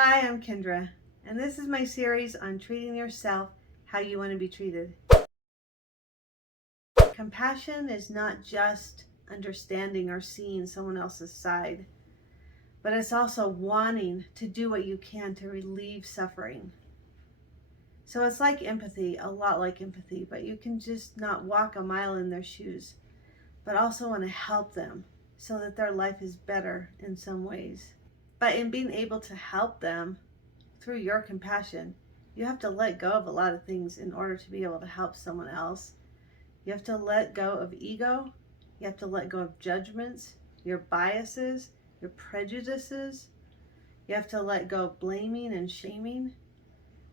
Hi, I'm Kendra, and this is my series on treating yourself how you want to be treated. Compassion is not just understanding or seeing someone else's side, but it's also wanting to do what you can to relieve suffering. So it's like empathy, a lot like empathy, but you can just not walk a mile in their shoes, but also want to help them so that their life is better in some ways. But in being able to help them through your compassion, you have to let go of a lot of things in order to be able to help someone else. You have to let go of ego. You have to let go of judgments, your biases, your prejudices. You have to let go of blaming and shaming.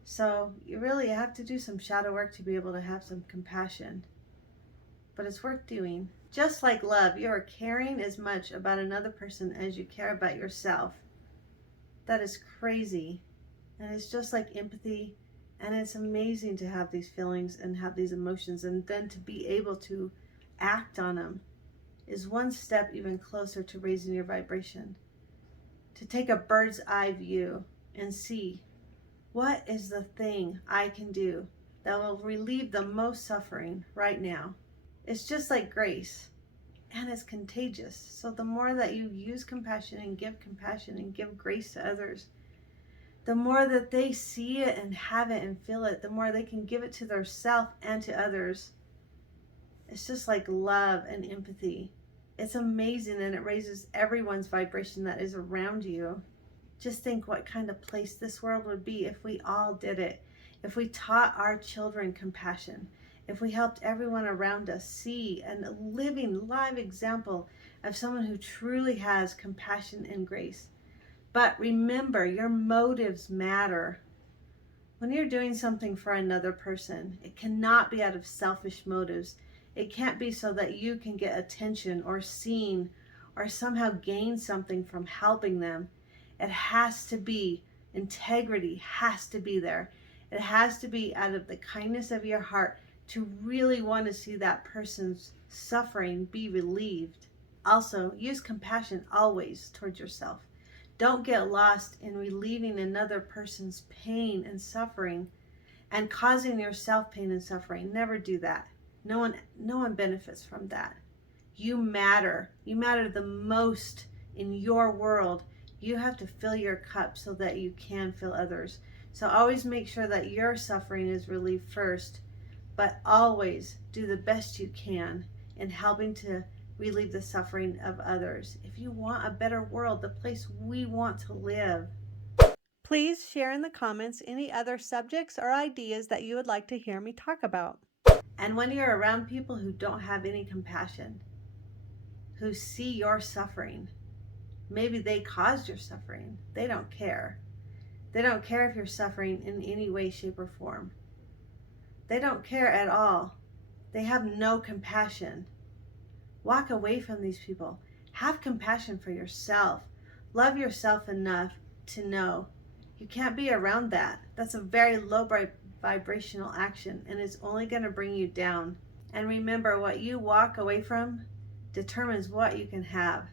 So you really have to do some shadow work to be able to have some compassion. But it's worth doing. Just like love, you are caring as much about another person as you care about yourself. That is crazy. And it's just like empathy, and it's amazing to have these feelings and have these emotions, and then to be able to act on them is one step even closer to raising your vibration. To take a bird's eye view and see, what is the thing I can do that will relieve the most suffering right now? It's just like grace, and it's contagious. So the more that you use compassion and give grace to others, the more that they see it and have it and feel it, the more they can give it to themselves and to others. It's just like love and empathy. It's amazing, and it raises everyone's vibration that is around you. Just think what kind of place this world would be if we all did it. If we taught our children compassion. If we helped everyone around us see a living, live example of someone who truly has compassion and grace. But remember, your motives matter. When you're doing something for another person, it cannot be out of selfish motives. It can't be so that you can get attention or seen or somehow gain something from helping them. It has to be, integrity has to be there. It has to be out of the kindness of your heart to really want to see that person's suffering be relieved. Also, use compassion always towards yourself. Don't get lost in relieving another person's pain and suffering and causing yourself pain and suffering. Never do that. No one benefits from that. You matter. You matter the most in your world. You have to fill your cup so that you can fill others. So always make sure that your suffering is relieved first, but always do the best you can in helping to relieve the suffering of others. If you want a better world, the place we want to live. Please share in the comments any other subjects or ideas that you would like to hear me talk about. And when you're around people who don't have any compassion, who see your suffering, maybe they caused your suffering, they don't care. They don't care if you're suffering in any way, shape, or form. They don't care at all. They have no compassion. Walk away from these people. Have compassion for yourself. Love yourself enough to know you can't be around that. That's a very low vibrational action, and it's only going to bring you down. And remember, what you walk away from determines what you can have.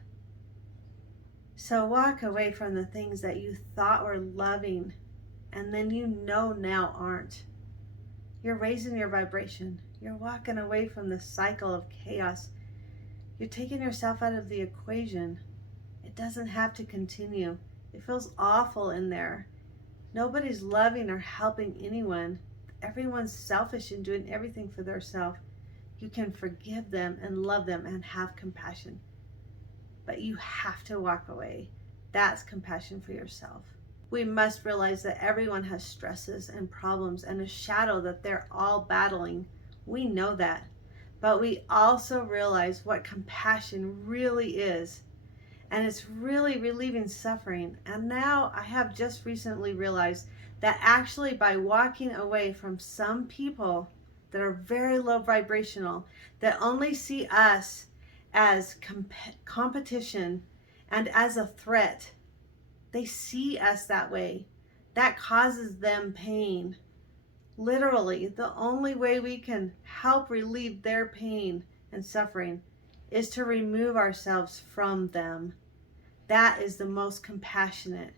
So walk away from the things that you thought were loving, and then you know now aren't. You're raising your vibration. You're walking away from the cycle of chaos. You're taking yourself out of the equation. It doesn't have to continue. It feels awful in there. Nobody's loving or helping anyone. Everyone's selfish and doing everything for themselves. You can forgive them and love them and have compassion. But you have to walk away. That's compassion for yourself. We must realize that everyone has stresses and problems and a shadow that they're all battling. We know that. But we also realize what compassion really is. And it's really relieving suffering. And now I have just recently realized that actually by walking away from some people that are very low vibrational, that only see us as competition and as a threat, they see us that way. That causes them pain. Literally, the only way we can help relieve their pain and suffering is to remove ourselves from them. That is the most compassionate.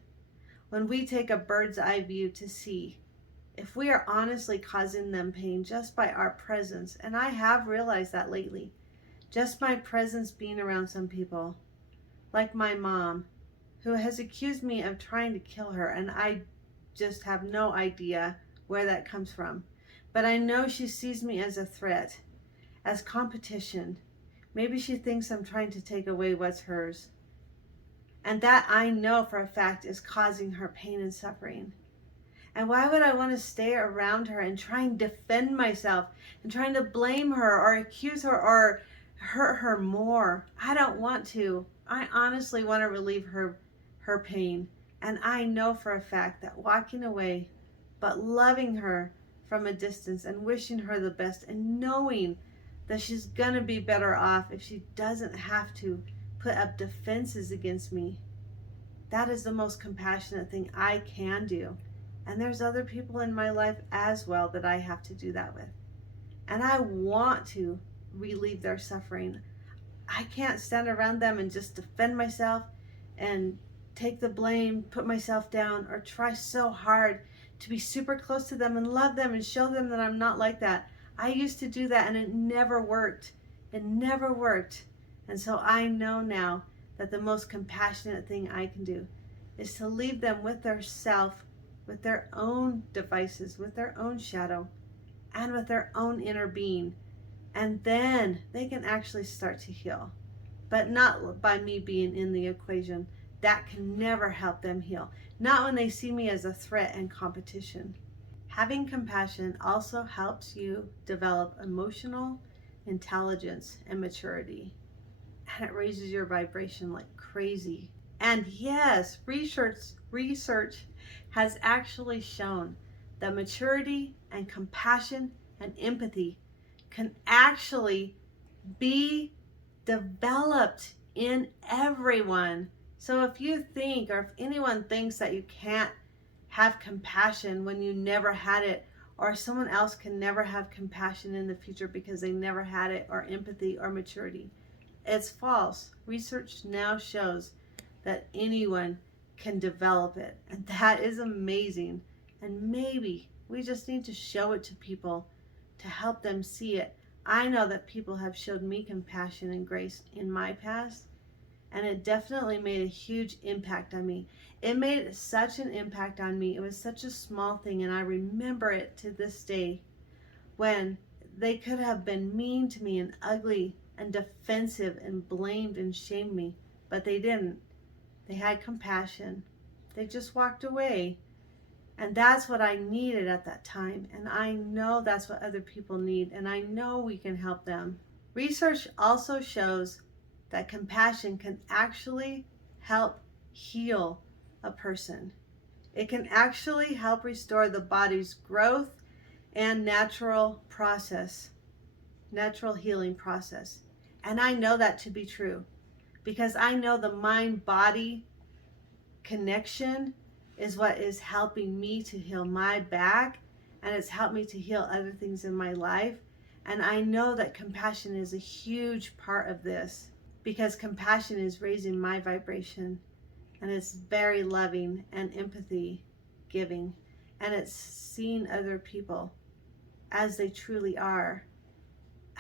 when we take a bird's eye view to see if we are honestly causing them pain just by our presence. And I have realized that lately. Just my presence being around some people, like my mom, who has accused me of trying to kill her, and I just have no idea where that comes from. But I know she sees me as a threat, as competition. Maybe she thinks I'm trying to take away what's hers. And that I know for a fact is causing her pain and suffering. And why would I want to stay around her and try and defend myself and trying to blame her or accuse her or hurt her more? I don't want to. I honestly want to relieve her pain. And I know for a fact that walking away, but loving her from a distance and wishing her the best and knowing that she's gonna be better off if she doesn't have to put up defenses against me, that is the most compassionate thing I can do. And there's other people in my life as well that I have to do that with. And I want to relieve their suffering. I can't stand around them and just defend myself and take the blame, put myself down, or try so hard to be super close to them and love them and show them that I'm not like that. I used to do that and it never worked. It never worked. And so I know now that the most compassionate thing I can do is to leave them with their self, with their own devices, with their own shadow, and with their own inner being. And then they can actually start to heal. But not by me being in the equation. That can never help them heal. Not when they see me as a threat and competition. Having compassion also helps you develop emotional intelligence and maturity. And it raises your vibration like crazy. And yes, research has actually shown that maturity and compassion and empathy can actually be developed in everyone. So if you think, or if anyone thinks that you can't have compassion when you never had it, or someone else can never have compassion in the future because they never had it, or empathy or maturity, it's false. Research now shows that anyone can develop it, and that is amazing. And maybe we just need to show it to people to help them see it. I know that people have showed me compassion and grace in my past, and it definitely made a huge impact on me. It made such an impact on me. It was such a small thing, and I remember it to this day, when they could have been mean to me and ugly and defensive and blamed and shamed me, but they didn't. They had compassion. They just walked away. And that's what I needed at that time. And I know that's what other people need. And I know we can help them. Research also shows that compassion can actually help heal a person. It can actually help restore the body's growth and natural healing process. And I know that to be true because I know the mind-body connection is what is helping me to heal my back, and it's helped me to heal other things in my life. And I know that compassion is a huge part of this, because compassion is raising my vibration, and it's very loving and empathy giving, and it's seeing other people as they truly are,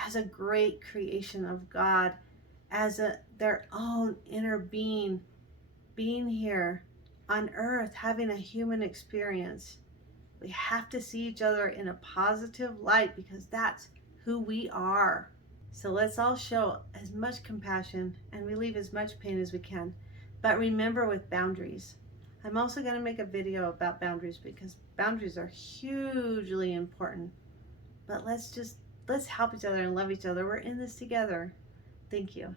as a great creation of God, as their own inner being here on earth, having a human experience. We have to see each other in a positive light, because that's who we are. So let's all show as much compassion and relieve as much pain as we can. But remember, with boundaries. I'm also going to make a video about boundaries, because boundaries are hugely important. But let's help each other and love each other. We're in this together. Thank you.